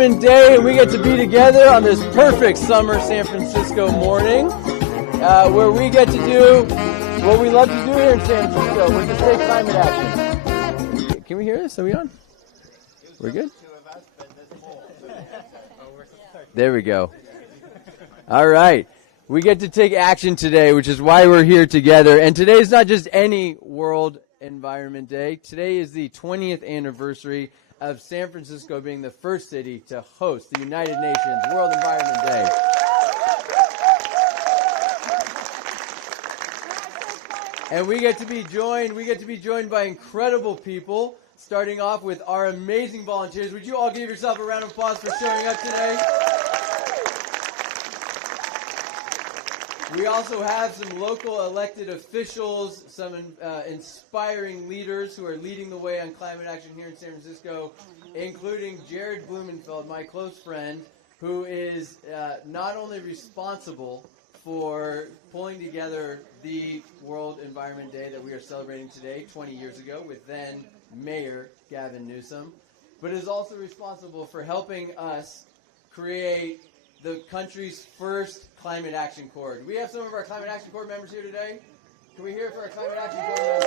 Environment Day, and we get to be together on this perfect summer San Francisco morning, where we get to do what we love to do here in San Francisco, which is take climate action. Can we hear this? Are we on? We're good? There we go. All right. We get to take action today, which is why we're here together. And today is not just any World Environment Day. Today is the 20th anniversary of San Francisco being the first city to host the United Nations World Environment Day. And we get to be joined by incredible people, starting off with our amazing volunteers. Would you all give yourself a round of applause for showing up today? We also have some local elected officials, some inspiring leaders who are leading the way on climate action here in San Francisco, including Jared Blumenfeld, my close friend, who is not only responsible for pulling together the World Environment Day that we are celebrating today, 20 years ago, with then Mayor Gavin Newsom, but is also responsible for helping us create the country's first Climate Action Corps. Do we have some of our Climate Action Corps members here today? Can we hear it for our Climate Action Corps members?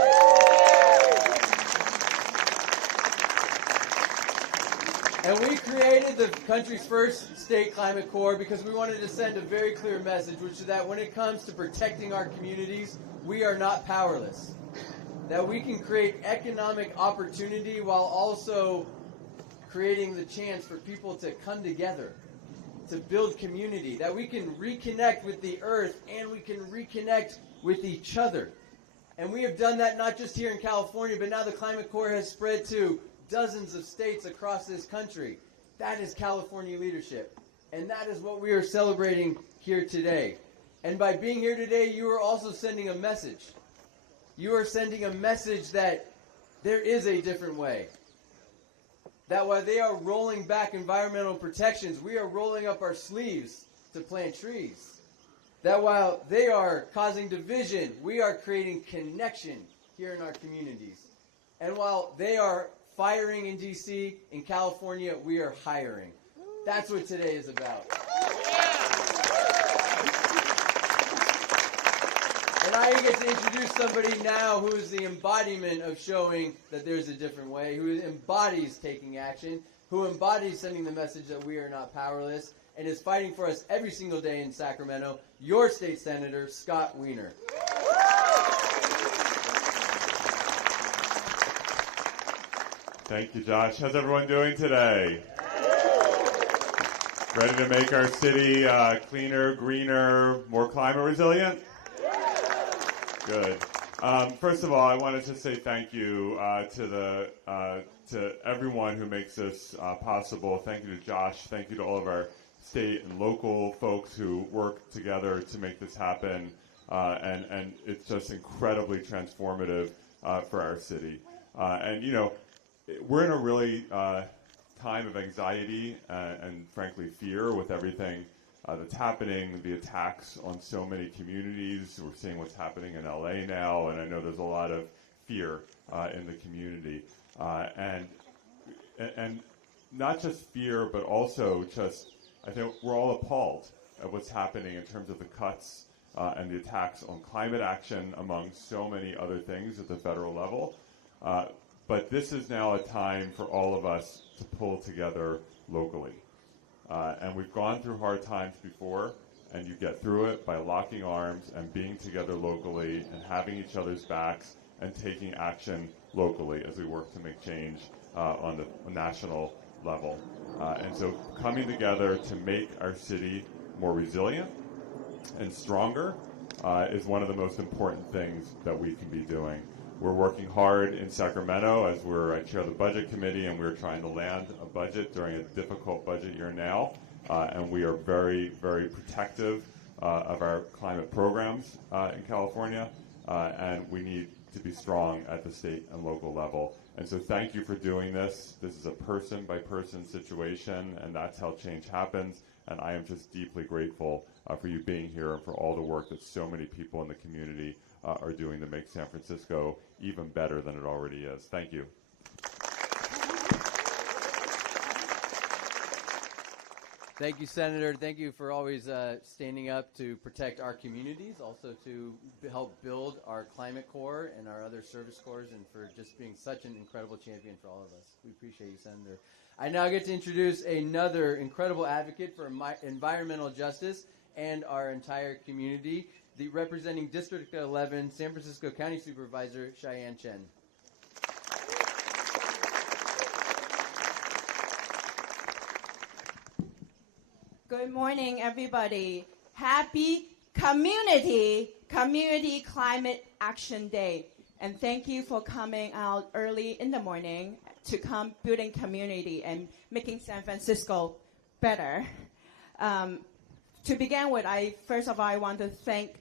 And we created the country's first state climate corps because we wanted to send a very clear message, which is that when it comes to protecting our communities, we are not powerless. That we can create economic opportunity while also creating the chance for people to come together, to build community, that we can reconnect with the earth and we can reconnect with each other. And we have done that not just here in California, but now the Climate Corps has spread to dozens of states across this country. That is California leadership. And that is what we are celebrating here today. And by being here today, you are also sending a message. You are sending a message that there is a different way. That while they are rolling back environmental protections, we are rolling up our sleeves to plant trees. That while they are causing division, we are creating connection here in our communities. And while they are firing in D.C., in California, we are hiring. That's what today is about. And I get to introduce somebody now who is the embodiment of showing that there's a different way, who embodies taking action, who embodies sending the message that we are not powerless, and is fighting for us every single day in Sacramento, your state senator, Scott Wiener. Thank you, Josh. How's everyone doing today? Ready to make our city cleaner, greener, more climate resilient? Good. First of all, I wanted to say thank you to everyone who makes this possible. Thank you to Josh. Thank you to all of our state and local folks who work together to make this happen. And it's just incredibly transformative for our city. And, you know, we're in a really time of anxiety and frankly fear with everything that's happening, the attacks on so many communities. We're seeing what's happening in LA now, and I know there's a lot of fear in the community. And not just fear, but also just, I think we're all appalled at what's happening in terms of the cuts and the attacks on climate action, among so many other things at the federal level. But this is now a time for all of us to pull together locally. And we've gone through hard times before, and you get through it by locking arms and being together locally and having each other's backs and taking action locally as we work to make change on the national level. And so coming together to make our city more resilient and stronger is one of the most important things that we can be doing. We're working hard in Sacramento as I chair the budget committee, and we're trying to land a budget during a difficult budget year now. And we are very, very protective of our climate programs in California. And we need to be strong at the state and local level. And so thank you for doing this. This is a person-by-person situation, and that's how change happens. And I am just deeply grateful for you being here and for all the work that so many people in the community are doing to make San Francisco even better than it already is. Thank you. Thank you, Senator. Thank you for always standing up to protect our communities, also to help build our climate corps and our other service corps, and for just being such an incredible champion for all of us. We appreciate you, Senator. I now get to introduce another incredible advocate for environmental justice and our entire community, the representing District 11, San Francisco County Supervisor Cheyenne Chen. Good morning, everybody. Happy Community Climate Action Day. And thank you for coming out early in the morning to come building community and making San Francisco better. To begin with, first of all, I want to thank,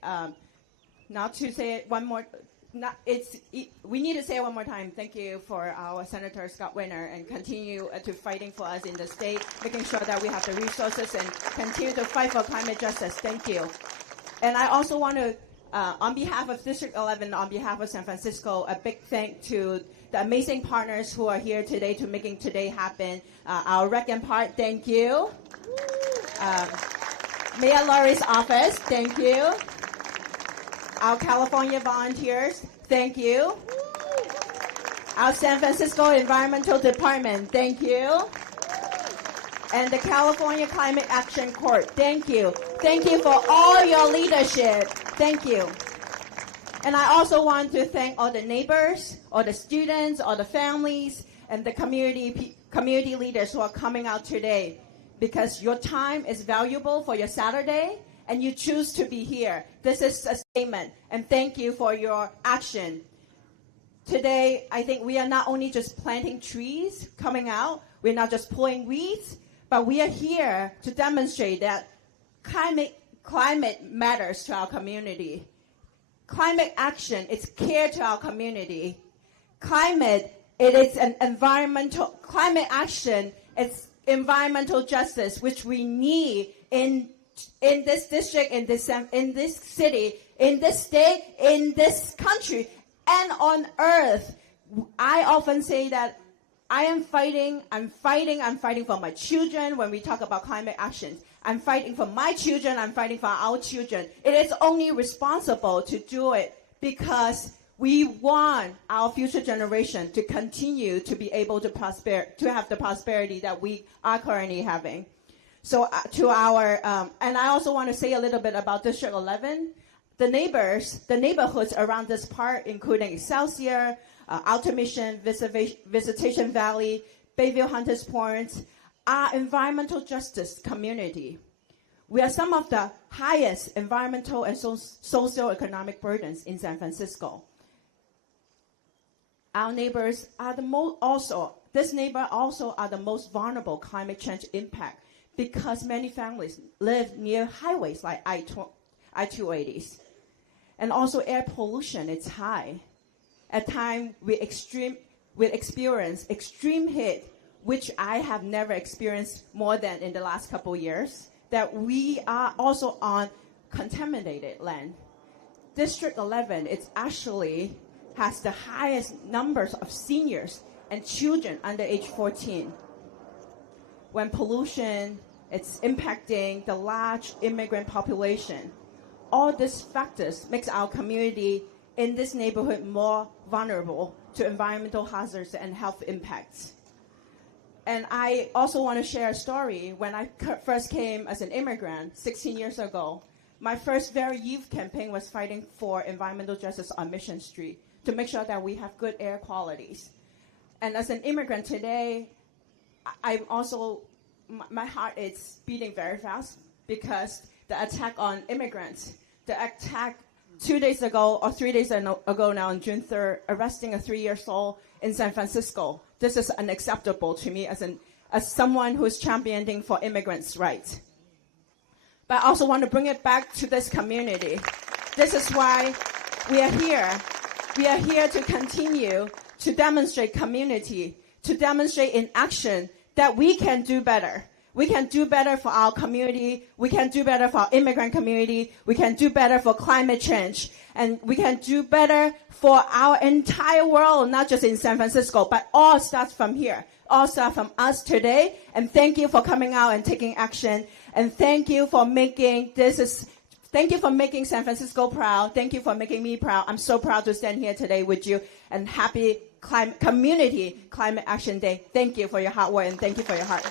we need to say it one more time. Thank you for our Senator Scott Winter and continue to fighting for us in the state, making sure that we have the resources and continue to fight for climate justice. Thank you. And I also want to, on behalf of District 11, on behalf of San Francisco, a big thank to the amazing partners who are here today to making today happen. Our Rec and Park, thank you. Mayor Laurie's office, thank you. Our California volunteers, thank you. Our San Francisco Environmental Department, thank you. And the California Climate Action Court, thank you. Thank you for all your leadership. Thank you. And I also want to thank all the neighbors, all the students, all the families, and the community leaders who are coming out today, because your time is valuable for your Saturday, and you choose to be here. This is a statement, and thank you for your action. Today, I think we are not only just planting trees coming out, we're not just pulling weeds, but we are here to demonstrate that climate matters to our community. Climate action is care to our community. Climate action, it's environmental justice, which we need in this district, in this city, in this state, in this country, and on earth. I often say that I'm fighting for my children when we talk about climate action. I'm fighting for my children, I'm fighting for our children. It is only responsible to do it because we want our future generation to continue to be able to to have the prosperity that we are currently having. So and I also want to say a little bit about District 11. The neighborhoods around this park, including Excelsior, Alta Mission, Visitation Valley, Bayview Hunters Point, are environmental justice community. We are some of the highest environmental and socio-economic burdens in San Francisco. Our neighbors are the most are the most vulnerable climate change impact, because many families live near highways like I-280s. And also air pollution is high. At times, we experience extreme heat, which I have never experienced more than in the last couple years, that we are also on contaminated land. District 11 actually has the highest numbers of seniors and children under age 14. When pollution is impacting the large immigrant population, all these factors makes our community in this neighborhood more vulnerable to environmental hazards and health impacts. And I also want to share a story. When I first came as an immigrant 16 years ago, my first very youth campaign was fighting for environmental justice on Mission Street to make sure that we have good air qualities. And as an immigrant today, I'm also, my heart is beating very fast because the attack on immigrants, the attack 2 days ago or 3 days ago now on June 3rd, arresting a 3-year-old in San Francisco. This is unacceptable to me as someone who is championing for immigrants' rights. But I also want to bring it back to this community. This is why we are here. We are here to continue to demonstrate community, to demonstrate in action that we can do better. We can do better for our community. We can do better for our immigrant community. We can do better for climate change. And we can do better for our entire world, not just in San Francisco, but all starts from here. All starts from us today. And thank you for coming out and taking action. And thank you for making San Francisco proud. Thank you for making me proud. I'm so proud to stand here today with you. And happy Community Climate Action Day. Thank you for your hard work and thank you for your heart.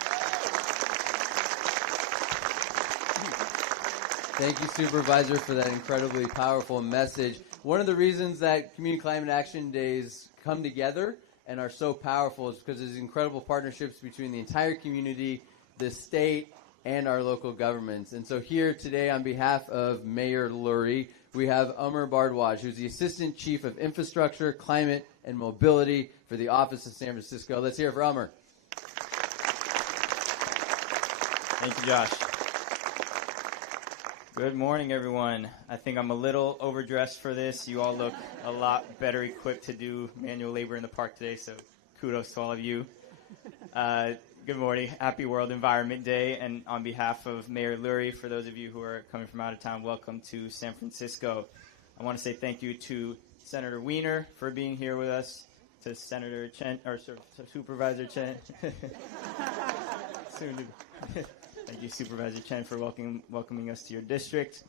Thank you, Supervisor, for that incredibly powerful message. One of the reasons that Community Climate Action Days come together and are so powerful is because there's incredible partnerships between the entire community, the state, and our local governments. And so here today on behalf of Mayor Lurie, we have Umar Bardwaj, who's the Assistant Chief of Infrastructure, Climate, and Mobility for the Office of San Francisco. Let's hear it for Umar. Thank you, Josh. Good morning, everyone. I think I'm a little overdressed for this. You all look a lot better equipped to do manual labor in the park today, so kudos to all of you. Good morning. Happy World Environment Day. And on behalf of Mayor Lurie, for those of you who are coming from out of town, welcome to San Francisco. I want to say thank you to Senator Wiener for being here with us, to Senator Chen, or Supervisor Chen. Soon to Thank you, Supervisor Chen, for welcoming us to your district.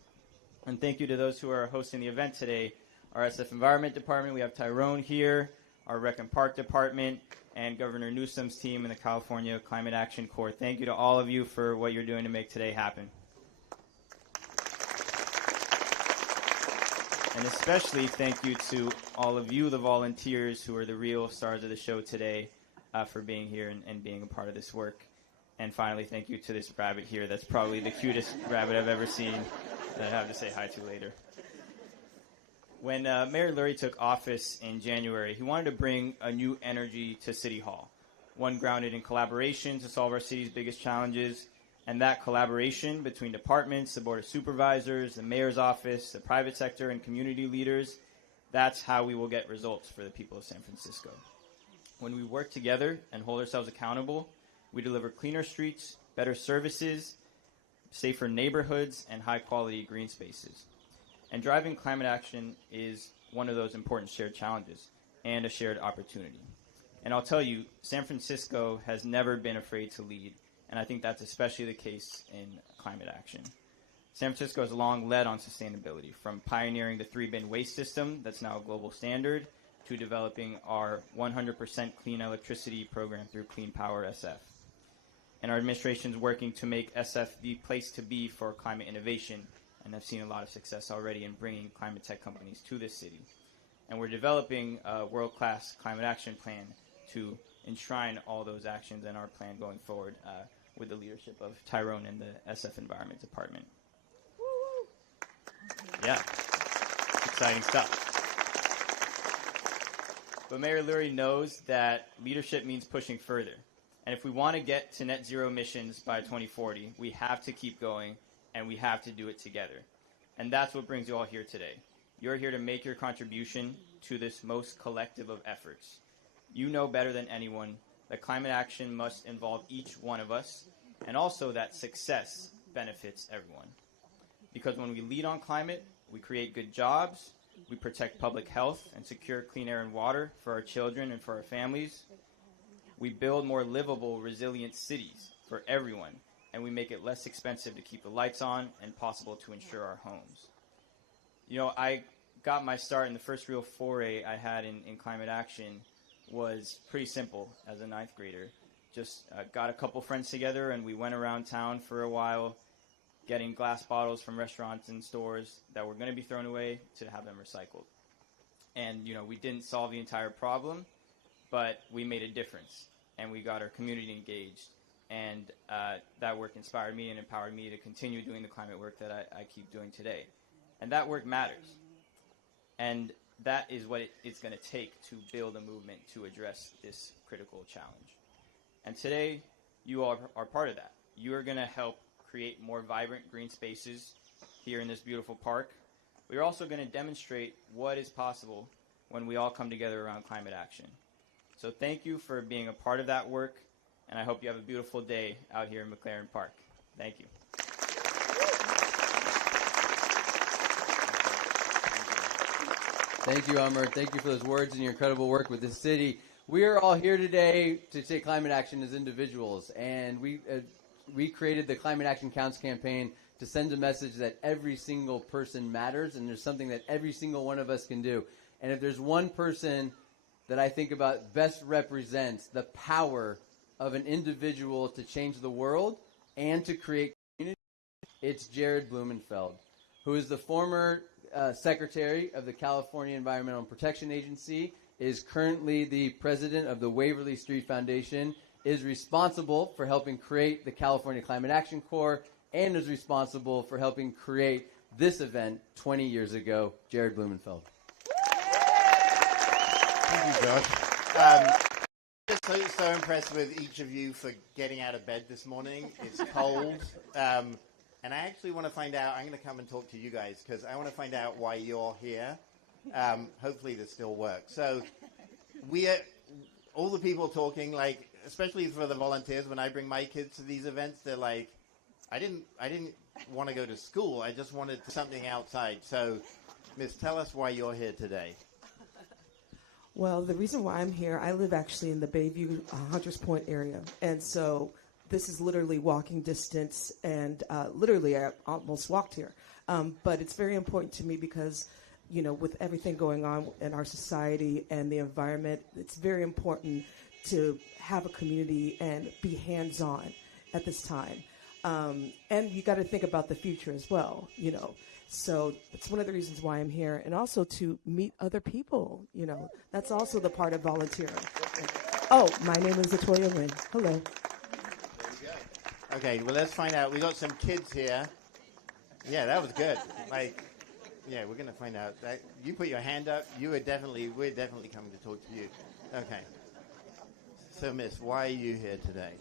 And thank you to those who are hosting the event today. Our SF Environment Department, we have Tyrone here, our Rec and Park Department, and Governor Newsom's team in the California Climate Action Corps. Thank you to all of you for what you're doing to make today happen. And especially thank you to all of you, the volunteers, who are the real stars of the show today, for being here and being a part of this work. And finally, thank you to this rabbit here. That's probably the cutest rabbit I've ever seen that I have to say hi to later. When Mayor Lurie took office in January, he wanted to bring a new energy to City Hall, one grounded in collaboration to solve our city's biggest challenges. And that collaboration between departments, the Board of Supervisors, the Mayor's office, the private sector, and community leaders, that's how we will get results for the people of San Francisco. When we work together and hold ourselves accountable, we deliver cleaner streets, better services, safer neighborhoods, and high-quality green spaces. And driving climate action is one of those important shared challenges and a shared opportunity. And I'll tell you, San Francisco has never been afraid to lead, and I think that's especially the case in climate action. San Francisco has long led on sustainability, from pioneering the 3-bin waste system that's now a global standard to developing our 100% clean electricity program through Clean Power SF. And our administration is working to make SF the place to be for climate innovation, and I've seen a lot of success already in bringing climate tech companies to this city. And we're developing a world-class climate action plan to enshrine all those actions in our plan going forward with the leadership of Tyrone and the SF Environment Department. Yeah, exciting stuff. But Mayor Lurie knows that leadership means pushing further. And if we want to get to net zero emissions by 2040, we have to keep going, and we have to do it together. And that's what brings you all here today. You're here to make your contribution to this most collective of efforts. You know better than anyone that climate action must involve each one of us, and also that success benefits everyone. Because when we lead on climate, we create good jobs, we protect public health and secure clean air and water for our children and for our families. We build more livable, resilient cities for everyone, and we make it less expensive to keep the lights on and possible to insure our homes. You know, I got my start in the first real foray I had in climate action was pretty simple as a 9th grader. Just got a couple friends together and we went around town for a while getting glass bottles from restaurants and stores that were going to be thrown away to have them recycled. And, you know, we didn't solve the entire problem, but we made a difference and we got our community engaged. And that work inspired me and empowered me to continue doing the climate work that I keep doing today. And that work matters. And that is what it's going to take to build a movement to address this critical challenge. And today, you all are part of that. You are going to help create more vibrant green spaces here in this beautiful park. We are also going to demonstrate what is possible when we all come together around climate action. So thank you for being a part of that work. and I hope you have a beautiful day out here in McLaren Park. Thank you. Thank you, Amr. Thank you for those words and your incredible work with this city. We are all here today to take climate action as individuals, and we created the Climate Action Counts campaign to send a message that every single person matters, and there's something that every single one of us can do. And if there's one person that I think about best represents the power of an individual to change the world and to create community, it's Jared Blumenfeld, who is the former Secretary of the California Environmental and Protection Agency, is currently the president of the Waverly Street Foundation, is responsible for helping create the California Climate Action Corps, and is responsible for helping create this event 20 years ago. Jared Blumenfeld. Thank you, Josh. Just so impressed with each of you for getting out of bed this morning. It's cold. And I actually want to find out, I'm going to come and talk to you guys because I want to find out why you're here. Hopefully this still works. So we are, all the people talking, like, especially for the volunteers, when I bring my kids to these events, they're like, I didn't want to go to school. I just wanted something outside. So, Miss, tell us why you're here today. Well, the reason why I'm here, I live actually in the Bayview Hunters Point area. And so this is literally walking distance, and literally I almost walked here. But it's very important to me because, you know, with everything going on in our society and the environment, it's very important to have a community and be hands-on at this time. And you got to think about the future as well, you know. So it's one of the reasons why I'm here, and also to meet other people, you know. That's also the part of volunteering. Oh, my name is Latoya Lynn. Hello. Okay, well, let's find out. We got some kids here. Yeah, that was good. Like, yeah, we're going to find out. You put your hand up. We're definitely coming to talk to you. Okay. So, Miss, why are you here today?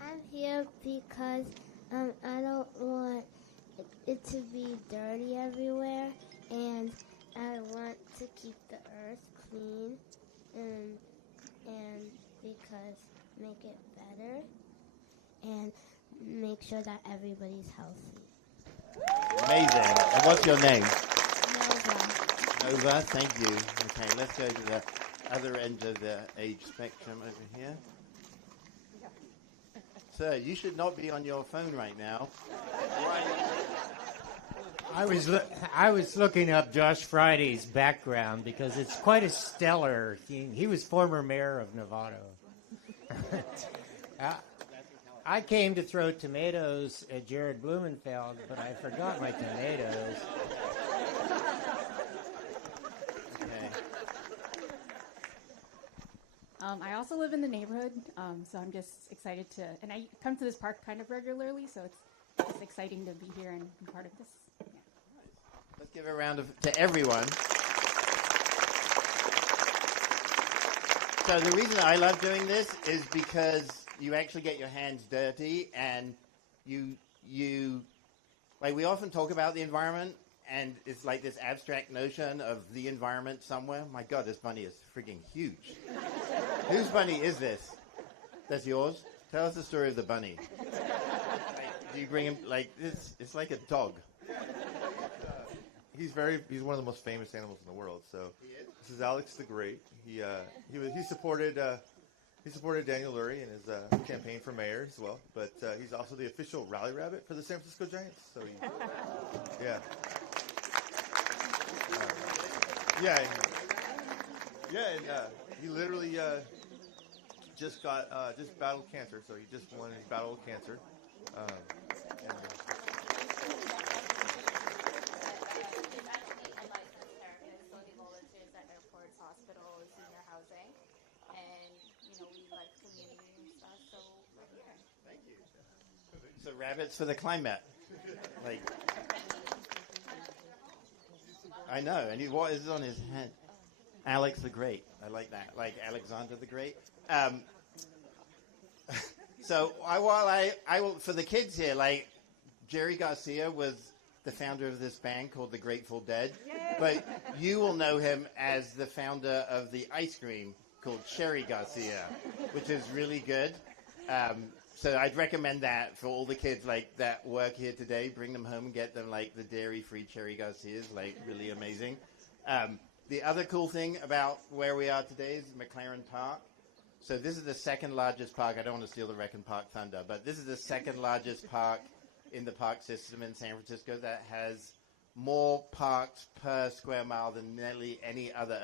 I'm here because I don't want it to be dirty everywhere, and I want to keep the earth clean, and because make it better, and make sure that everybody's healthy. Amazing. And what's your name? Nova. Nova, thank you. Okay, let's go to the other end of the age spectrum over here. Sir, you should not be on your phone right now. I was looking up Josh Friday's background because it's quite a stellar thing. He was former mayor of Novato. I came to throw tomatoes at Jared Blumenfeld, but I forgot my tomatoes. Okay. I also live in the neighborhood, so I'm just excited to, and I come to this park kind of regularly, so it's just exciting to be here and be part of this. Yeah. Let's give a round to everyone. So the reason I love doing this is because you actually get your hands dirty, and you like, we often talk about the environment, and it's like this abstract notion of the environment somewhere. My God, this bunny is freaking huge. Whose bunny is this? That's yours? Tell us the story of the bunny. Like, do you bring him, like, this? It's like a dog. He's one of the most famous animals in the world. So this is Alex the Great. He supported Daniel Lurie in his campaign for mayor as well. But he's also the official rally rabbit for the San Francisco Giants. So yeah. And he literally just battled cancer. So he just won his battle with cancer. So rabbits for the climate. Like, I know. And what is on his head? Alex the Great. I like that. Like Alexander the Great. So I will, for the kids here, like, Jerry Garcia was the founder of this band called the Grateful Dead. Yay! But you will know him as the founder of the ice cream called Cherry Garcia, which is really good. So I'd recommend that for all the kids like that work here today. Bring them home and get them like the dairy-free Cherry Garcias, like really amazing. The other cool thing about where we are today is McLaren Park. So this is the second largest park. I don't want to steal the Recon Park thunder, but this is the second largest park in the park system in San Francisco that has more parks per square mile than nearly any other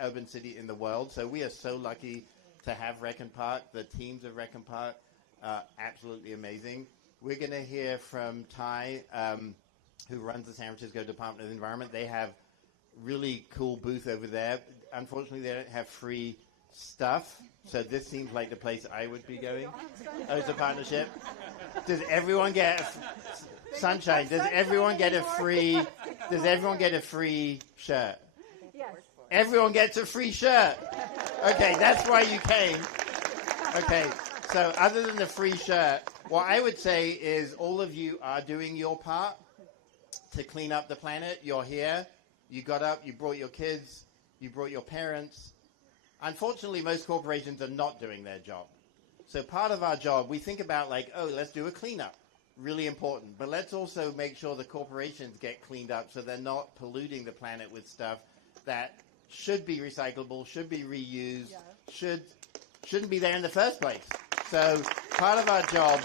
urban city in the world. So we are so lucky to have Recon Park. The teams of Recon Park are absolutely amazing. We're going to hear from Ty, who runs the San Francisco Department of the Environment. They have really cool booth over there. Unfortunately, they don't have free stuff, so this seems like the place I would be going. Oh, it's a partnership. Does everyone get Sunshine? Does everyone get a free? Does everyone get a free shirt? Yes. Everyone gets a free shirt. Okay, that's why you came. Okay, so other than the free shirt, what I would say is all of you are doing your part to clean up the planet. You're here. You got up. You brought your kids. You brought your parents. Unfortunately, most corporations are not doing their job. So part of our job, we think about like, oh, let's do a cleanup. Really important. But let's also make sure the corporations get cleaned up so they're not polluting the planet with stuff that should be recyclable, should be reused, shouldn't be there in the first place. So part of our job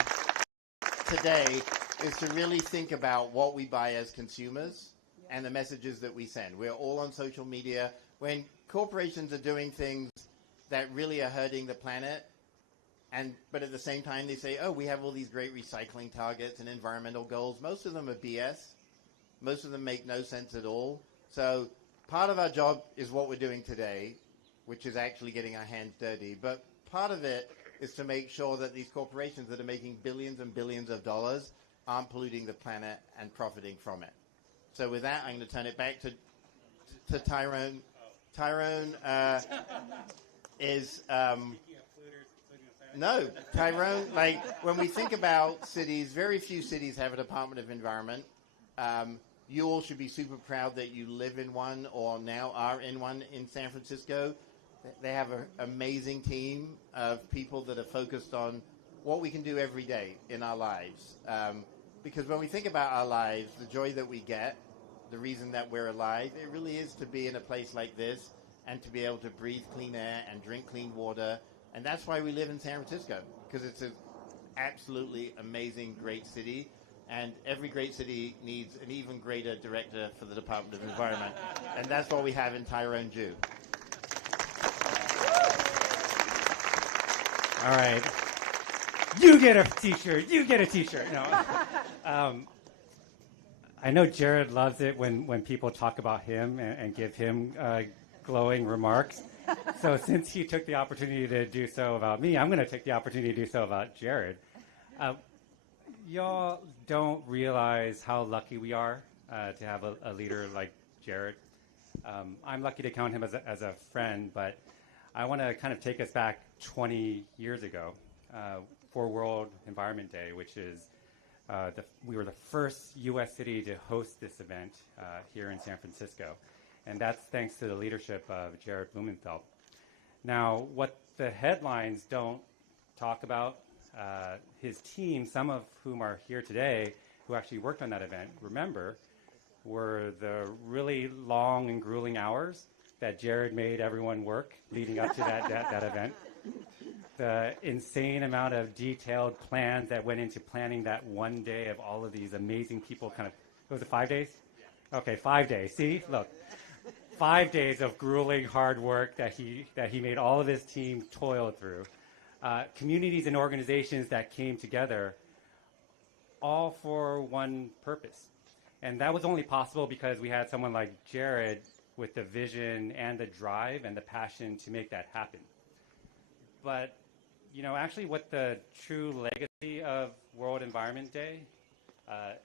today is to really think about what we buy as consumers and the messages that we send. We're all on social media. When corporations are doing things that really are hurting the planet, but at the same time they say, oh, we have all these great recycling targets and environmental goals. Most of them are BS. Most of them make no sense at all. So part of our job is what we're doing today, which is actually getting our hands dirty. But part of it is to make sure that these corporations that are making billions and billions of dollars aren't polluting the planet and profiting from it. So with that, I'm going to turn it back to Tyrone. Tyrone is no, Tyrone, like when we think about cities, very few cities have a Department of Environment. You all should be super proud that you live in one or now are in one in San Francisco. They have an amazing team of people that are focused on what we can do every day in our lives. Because when we think about our lives, the joy that we get, the reason that we're alive, it really is to be in a place like this and to be able to breathe clean air and drink clean water. And that's why we live in San Francisco, because it's an absolutely amazing, great city. And every great city needs an even greater director for the Department of Environment. And that's what we have in Tyrone Jew. All right. You get a t-shirt. You get a t-shirt. No. I know Jared loves it when people talk about him and give him glowing remarks. So since he took the opportunity to do so about me, I'm going to take the opportunity to do so about Jared. Y'all don't realize how lucky we are to have a leader like Jared. I'm lucky to count him as a friend, but I want to kind of take us back 20 years ago for World Environment Day, which is we were the first U.S. city to host this event here in San Francisco. And that's thanks to the leadership of Jared Blumenfeld. Now, what the headlines don't talk about, his team, some of whom are here today, who actually worked on that event, remember, were the really long and grueling hours that Jared made everyone work leading up to that event. The insane amount of detailed plans that went into planning that one day of all of these amazing people was it 5 days? Okay, 5 days. See, look. 5 days of grueling hard work that he made all of his team toil through. Communities and organizations that came together all for one purpose. And that was only possible because we had someone like Jared with the vision and the drive and the passion to make that happen. But, actually what the true legacy of World Environment Day,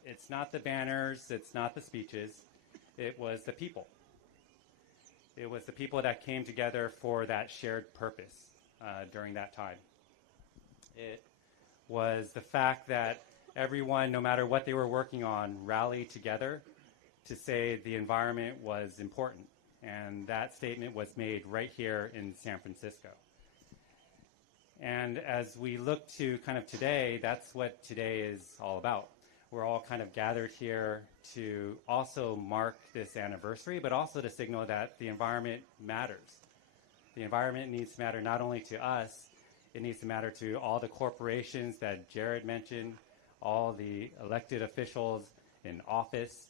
it's not the banners, it's not the speeches, it was the people. It was the people that came together for that shared purpose during that time. It was the fact that everyone, no matter what they were working on, rallied together to say the environment was important And that statement was made right here in San Francisco. And as we look to kind of today, that's what today is all about. We're all kind of gathered here to also mark this anniversary, but also to signal that the environment matters. The environment needs to matter not only to us, it needs to matter to all the corporations that Jared mentioned, all the elected officials in office.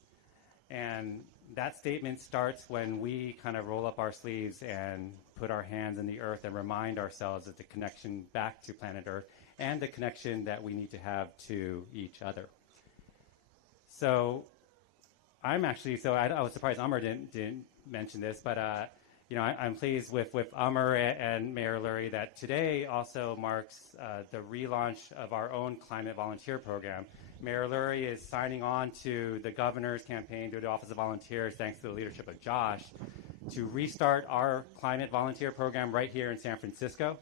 And that statement starts when we kind of roll up our sleeves and put our hands in the earth and remind ourselves of the connection back to planet Earth and the connection that we need to have to each other. So I'm actually, I was surprised Amr didn't mention this, but I'm pleased with Amr and Mayor Lurie that today also marks the relaunch of our own climate volunteer program. Mayor Lurie is signing on to the governor's campaign through the Office of Volunteers, thanks to the leadership of Josh, to restart our climate volunteer program right here in San Francisco.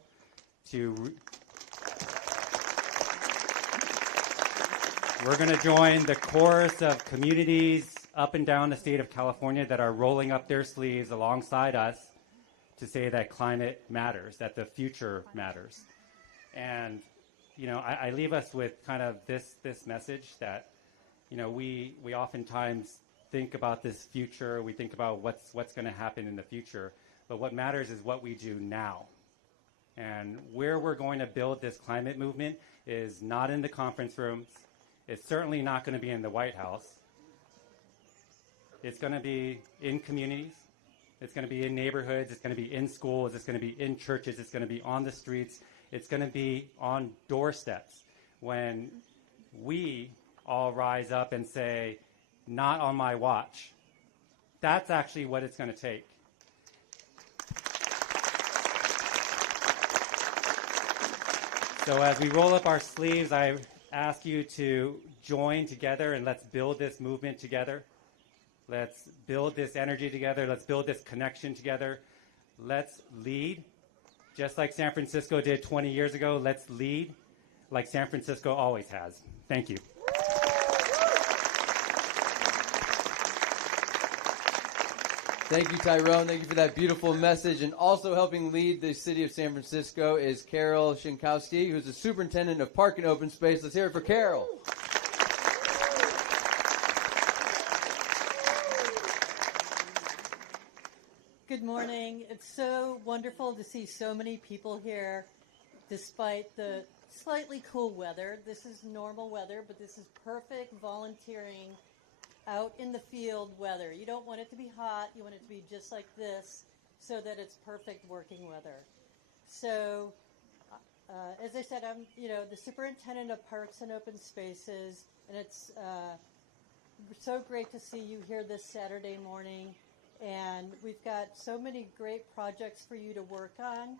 We're going to join the chorus of communities up and down the state of California that are rolling up their sleeves alongside us to say that climate matters, that the future matters. And I leave us with kind of this message that, we oftentimes think about this future, we think about what's going to happen in the future, but what matters is what we do now. And where we're going to build this climate movement is not in the conference rooms. It's certainly not going to be in the White House. It's going to be in communities. It's going to be in neighborhoods. It's going to be in schools. It's going to be in churches. It's going to be on the streets. It's going to be on doorsteps when we all rise up and say, not on my watch. That's actually what it's going to take. So as we roll up our sleeves, I ask you to join together and let's build this movement together. Let's build this energy together. Let's build this connection together. Let's lead. Just like San Francisco did 20 years ago, let's lead like San Francisco always has. Thank you. Thank you, Tyrone. Thank you for that beautiful message. And also helping lead the city of San Francisco is Carol Shinkowski, who's the superintendent of Park and Open Space. Let's hear it for Carol. Good morning. It's so wonderful to see so many people here despite the slightly cool weather. This is normal weather, but this is perfect volunteering out in the field weather. You don't want it to be hot. You want it to be just like this so that it's perfect working weather. So as I said, I'm the superintendent of Parks and Open Spaces, and it's so great to see you here this Saturday morning. And we've got so many great projects for you to work on.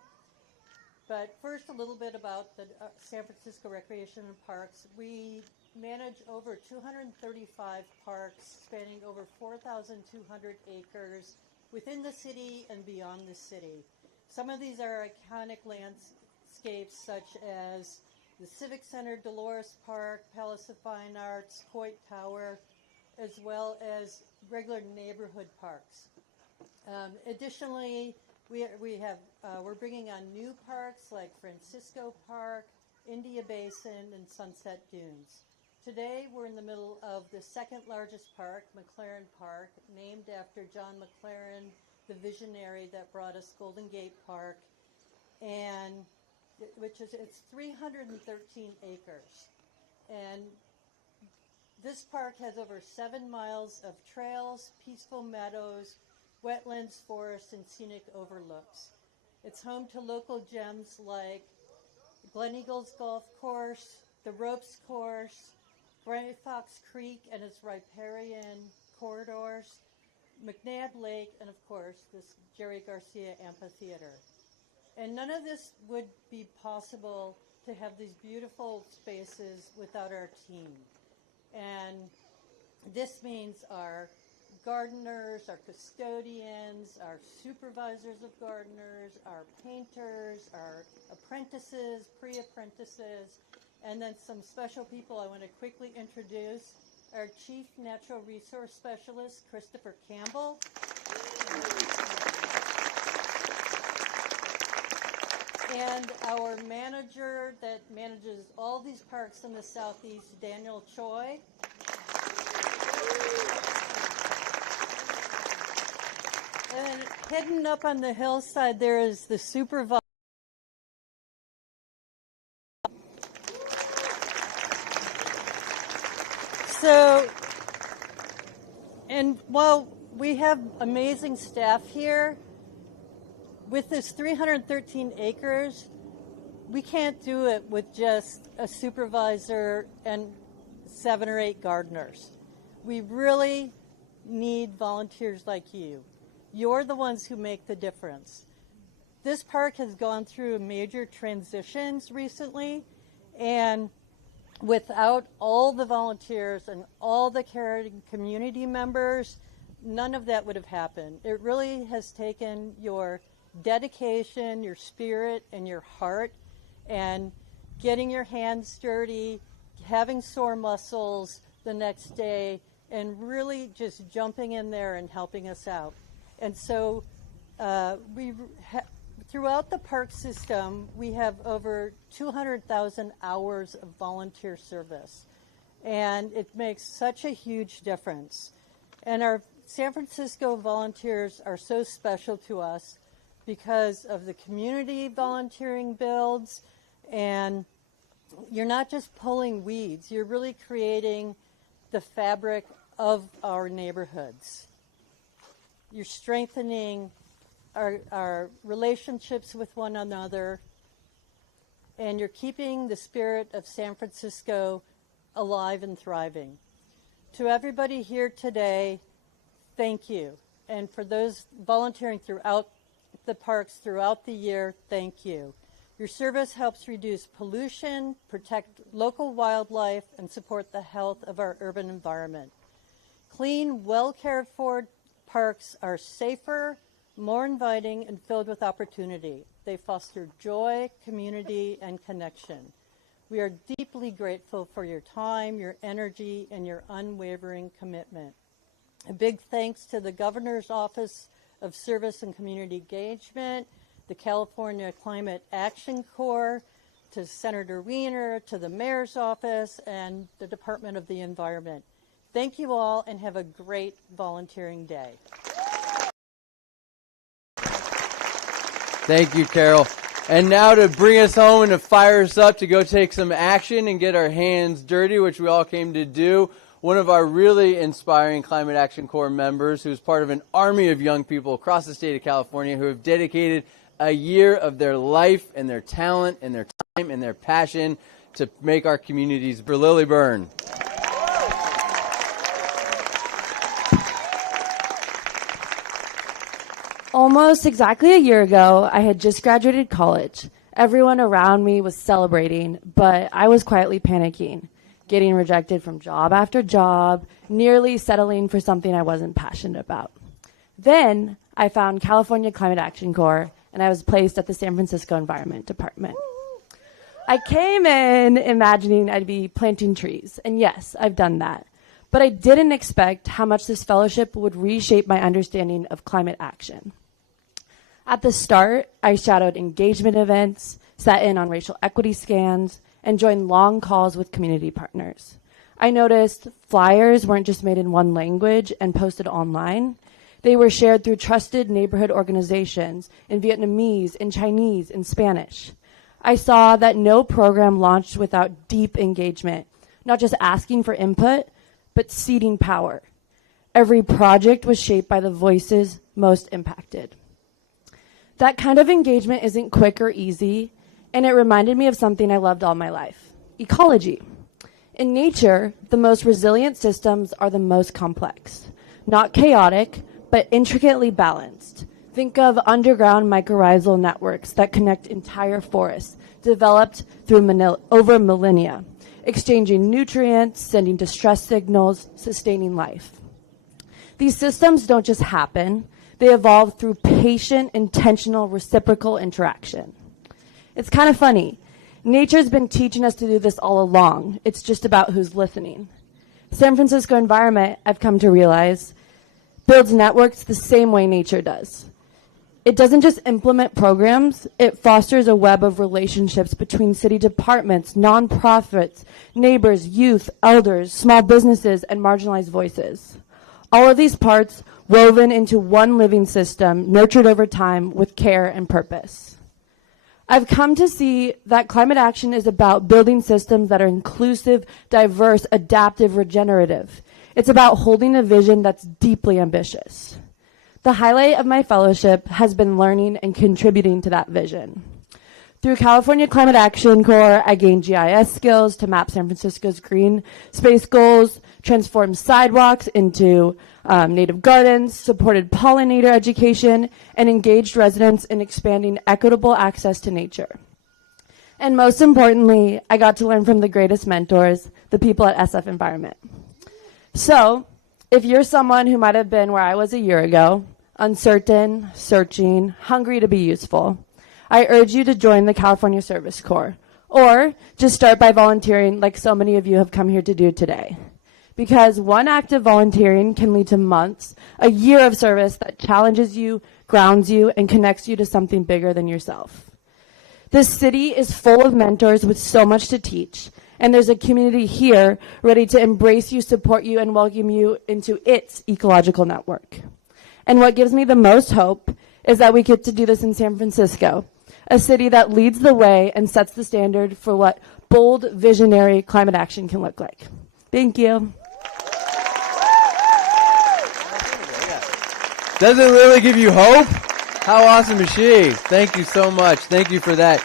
But first, a little bit about the San Francisco Recreation and Parks. We manage over 235 parks spanning over 4,200 acres within the city and beyond the city. Some of these are iconic landscapes such as the Civic Center, Dolores Park, Palace of Fine Arts, Coit Tower, as well as regular neighborhood parks. Additionally, we're bringing on new parks like Francisco Park, India Basin, and Sunset Dunes. Today, we're in the middle of the second largest park, McLaren Park, named after John McLaren, the visionary that brought us Golden Gate Park, and it's 313 acres. And this park has over 7 miles of trails, peaceful meadows, wetlands, forests, and scenic overlooks. It's home to local gems like Glen Eagles Golf Course, the Ropes Course, Granite Fox Creek and its riparian corridors, McNabb Lake, and of course, this Jerry Garcia Amphitheater. And none of this would be possible to have these beautiful spaces without our team. And this means our gardeners, our custodians, our supervisors of gardeners, our painters, our apprentices, pre-apprentices, and then some special people I want to quickly introduce. Our Chief Natural Resource Specialist, Christopher Campbell. And our manager that manages all these parks in the Southeast, Daniel Choi. And hidden up on the hillside there is the supervisor. So, and while we have amazing staff here, with this 313 acres, we can't do it with just a supervisor and 7 or 8 gardeners. We really need volunteers like you. You're the ones who make the difference. This park has gone through major transitions recently, and without all the volunteers and all the caring community members, none of that would have happened. It really has taken your dedication, your spirit, and your heart, and getting your hands dirty, having sore muscles the next day, and really just jumping in there and helping us out. And so throughout the park system, we have over 200,000 hours of volunteer service, and it makes such a huge difference. And our San Francisco volunteers are so special to us because of the community volunteering builds, and you're not just pulling weeds, you're really creating the fabric of our neighborhoods. You're strengthening our relationships with one another, and you're keeping the spirit of San Francisco alive and thriving. To everybody here today, thank you. And for those volunteering throughout the parks throughout the year, thank you. Your service helps reduce pollution, protect local wildlife, and support the health of our urban environment. Clean, well-cared for parks are safer, more inviting, and filled with opportunity. They foster joy, community, and connection. We are deeply grateful for your time, your energy, and your unwavering commitment. A big thanks to the Governor's Office of Service and Community Engagement, the California Climate Action Corps, to Senator Wiener, to the Mayor's Office, and the Department of the Environment. Thank you all, and have a great volunteering day. Thank you, Carol. And now to bring us home and to fire us up to go take some action and get our hands dirty, which we all came to do, one of our really inspiring Climate Action Corps members who's part of an army of young people across the state of California who have dedicated a year of their life and their talent and their time and their passion to make our communities for Lily Byrne. Almost exactly a year ago, I had just graduated college. Everyone around me was celebrating, but I was quietly panicking, getting rejected from job after job, nearly settling for something I wasn't passionate about. Then I found California Climate Action Corps, and I was placed at the San Francisco Environment Department. I came in imagining I'd be planting trees, and yes, I've done that. But I didn't expect how much this fellowship would reshape my understanding of climate action. At the start, I shadowed engagement events, sat in on racial equity scans, and joined long calls with community partners. I noticed flyers weren't just made in one language and posted online. They were shared through trusted neighborhood organizations in Vietnamese, in Chinese, in Spanish. I saw that no program launched without deep engagement, not just asking for input, but ceding power. Every project was shaped by the voices most impacted. That kind of engagement isn't quick or easy, and it reminded me of something I loved all my life: ecology. In nature, the most resilient systems are the most complex, not chaotic, but intricately balanced. Think of underground mycorrhizal networks that connect entire forests, developed through over millennia, exchanging nutrients, sending distress signals, sustaining life. These systems don't just happen. They evolve through patient, intentional, reciprocal interaction. It's kind of funny. Nature's been teaching us to do this all along. It's just about who's listening. San Francisco Environment, I've come to realize, builds networks the same way nature does. It doesn't just implement programs, it fosters a web of relationships between city departments, nonprofits, neighbors, youth, elders, small businesses, and marginalized voices. All of these parts woven into one living system, nurtured over time with care and purpose. I've come to see that climate action is about building systems that are inclusive, diverse, adaptive, regenerative. It's about holding a vision that's deeply ambitious. The highlight of my fellowship has been learning and contributing to that vision. Through California Climate Action Corps, I gained GIS skills to map San Francisco's green space goals, transformed sidewalks into native gardens, supported pollinator education, and engaged residents in expanding equitable access to nature. And most importantly, I got to learn from the greatest mentors, the people at SF Environment. So, if you're someone who might have been where I was a year ago, uncertain, searching, hungry to be useful, I urge you to join the California Service Corps, or just start by volunteering like so many of you have come here to do today. Because one act of volunteering can lead to months, a year of service that challenges you, grounds you, and connects you to something bigger than yourself. This city is full of mentors with so much to teach, and there's a community here ready to embrace you, support you, and welcome you into its ecological network. And what gives me the most hope is that we get to do this in San Francisco, a city that leads the way and sets the standard for what bold, visionary climate action can look like. Thank you. Doesn't Lily give you hope? How awesome is she? Thank you so much. Thank you for that.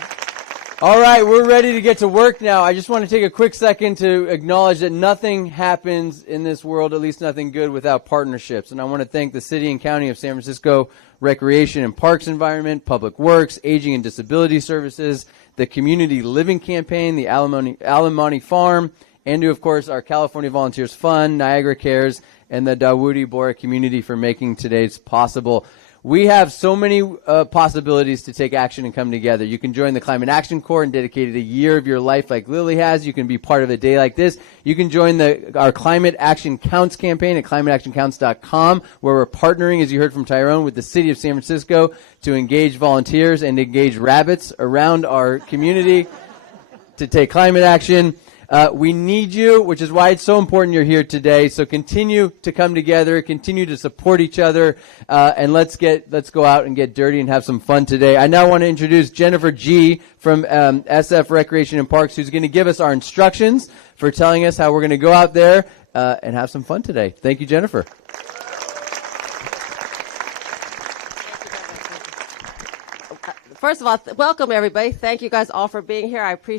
All right, we're ready to get to work now. I just want to take a quick second to acknowledge that nothing happens in this world, at least nothing good, without partnerships. And I want to thank the City and County of San Francisco Recreation and Parks Environment, Public Works, Aging and Disability Services, the Community Living Campaign, the Alamani Farm, and to, of course, our California Volunteers Fund, Niagara Cares, and the Dawoodi Bora community for making today's possible. We have so many possibilities to take action and come together. You can join the Climate Action Corps and dedicate a year of your life like Lily has. You can be part of a day like this. You can join our Climate Action Counts campaign at climateactioncounts.com, where we're partnering, as you heard from Tyrone, with the City of San Francisco to engage volunteers and engage rabbits around our community to take climate action. We need you, which is why it's so important you're here today. So continue to come together, continue to support each other, and let's go out and get dirty and have some fun today. I now want to introduce Jennifer G. from SF Recreation and Parks, who's going to give us our instructions for telling us how we're going to go out there and have some fun today. Thank you, Jennifer. First of all, welcome everybody. Thank you guys all for being here. I appreciate